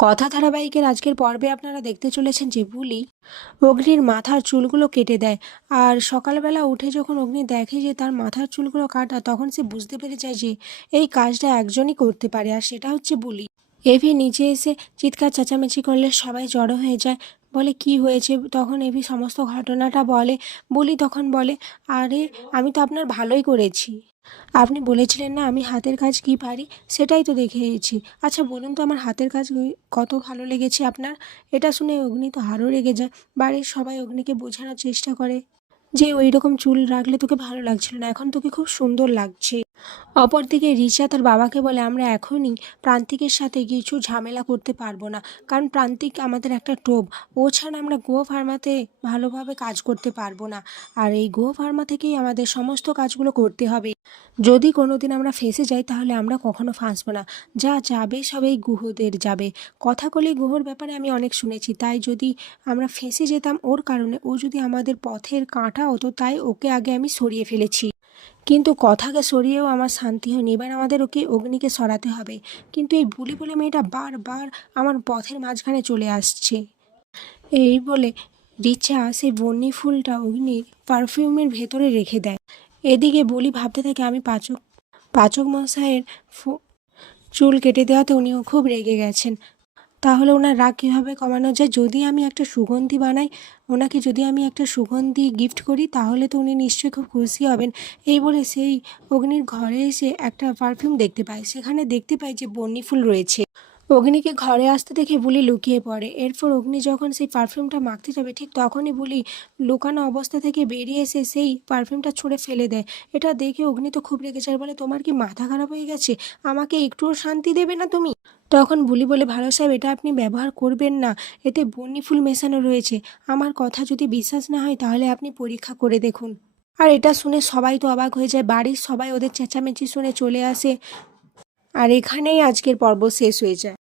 কথা ধারাবাহিকের আজকের পর্বে আপনারা দেখতে চলেছেন যে বুলি অগ্নির মাথার চুলগুলো কেটে দেয়। আর সকালবেলা উঠে যখন অগ্নি দেখে যে তার মাথার চুলগুলো কাটা, তখন সে বুঝতে পেরে যায় যে এই কাজটা একজনই করতে পারে, আর সেটা হচ্ছে বুলি। এভি নিচে এসে চিৎকার চেঁচামেচি করলে সবাই জড়ো হয়ে যায়, বলে কি হয়েছে। তখন এভি সমস্ত ঘটনাটা বলে। বুলি তখন বলে, আরে আমি তো আপনার ভালোই করেছি, আপনি বলেছিলেন না আমি হাতের কাজ কি পারি, সেটাই তো দেখিয়েছি। আচ্ছা বলুন তো আমার হাতের কাজ কত ভালো লেগেছে আপনার। এটা শুনে অগ্নি তো আরও রেগে যায়। বাড়ির সবাই অগ্নিকে বোঝানোর চেষ্টা করে যে ওই রকম চুল রাখলে তোকে ভালো লাগছিল না, এখন তোকে খুব সুন্দর লাগছে। অপরদিকে রিচা তার বাবাকে বলে, আমরা এখনই প্রান্তিকের সাথে কিছু ঝামেলা করতে পারবো না, কারণ প্রান্তিক আমাদের একটা টোপ। ও ছাড়া আমরা গো ফার্মাতে ভালোভাবে কাজ করতে পারবো না, আর এই গো ফার্মা থেকেই আমাদের সমস্ত কাজগুলো করতে হবে। যদি কোনোদিন আমরা ফেঁসে যাই তাহলে আমরা কখনো ফাঁসবো না, যা যাবে সবাই গুহদের যাবে। কথা কলি গুহর ব্যাপারে আমি অনেক শুনেছি, তাই যদি আমরা ফেঁসে যেতাম ওর কারণে, ও যদি আমাদের পথের কাঁটা হতো, তাই ওকে আগে আমি সরিয়ে ফেলেছি। কিন্তু কথাকে সরিয়েও আমার শান্তি হয়নি, এবার আমাদের ওকে অগ্নিকে সরাতে হবে। কিন্তু এই বুলি বলে মেয়েটা বারবার আমার পথের মাঝখানে চলে আসছে। এই বলে রিচা সেই বন্যি ফুলটা অগ্নির পারফিউমের ভেতরে রেখে দেয়। এদিকে বুলি ভাবতে থাকে, আমি পাচক মশাইয়ের চুল কেটে দেওয়াতে উনিও খুব রেগে গেছেন। তাহলে ওনার রাগ কীভাবে কমানো যায়? যদি আমি একটা সুগন্ধি বানাই, ওনাকে যদি আমি একটা সুগন্ধি গিফট করি, তাহলে তো উনি নিশ্চয়ই খুব খুশি হবেন। এই বলে সেই অগ্নির ঘরে এসে একটা পারফিউম দেখতে পায়। সেখানে দেখতে পায় যে বন্যি ফুল রয়েছে। অগ্নিকে ঘরে আসতে দেখে বুলি লুকিয়ে পড়ে। এরপর অগ্নি যখন সেই পারফিউমটা মাখতে যাবে, ঠিক তখনই বুলি লুকানো অবস্থা থেকে বেরিয়ে এসে সেই পারফিউমটা ছুঁড়ে ফেলে দেয়। এটা দেখে অগ্নি তো খুব রেগে যায়, বলে তোমার কি মাথা খারাপ হয়ে গেছে? আমাকে একটুও শান্তি দেবে না তুমি? তখন বুলি বলে, ভালো সাহেব এটা আপনি ব্যবহার করবেন না, এতে বন্যি ফুল মেশানো রয়েছে। আমার কথা যদি বিশ্বাস না হয় তাহলে আপনি পরীক্ষা করে দেখুন। আর এটা শুনে সবাই তো অবাক হয়ে যায়, বাড়ির সবাই ওদের চেঁচামেচি শুনে চলে আসে। আর এখানেই আজকের পর্ব শেষ হয়ে যায়।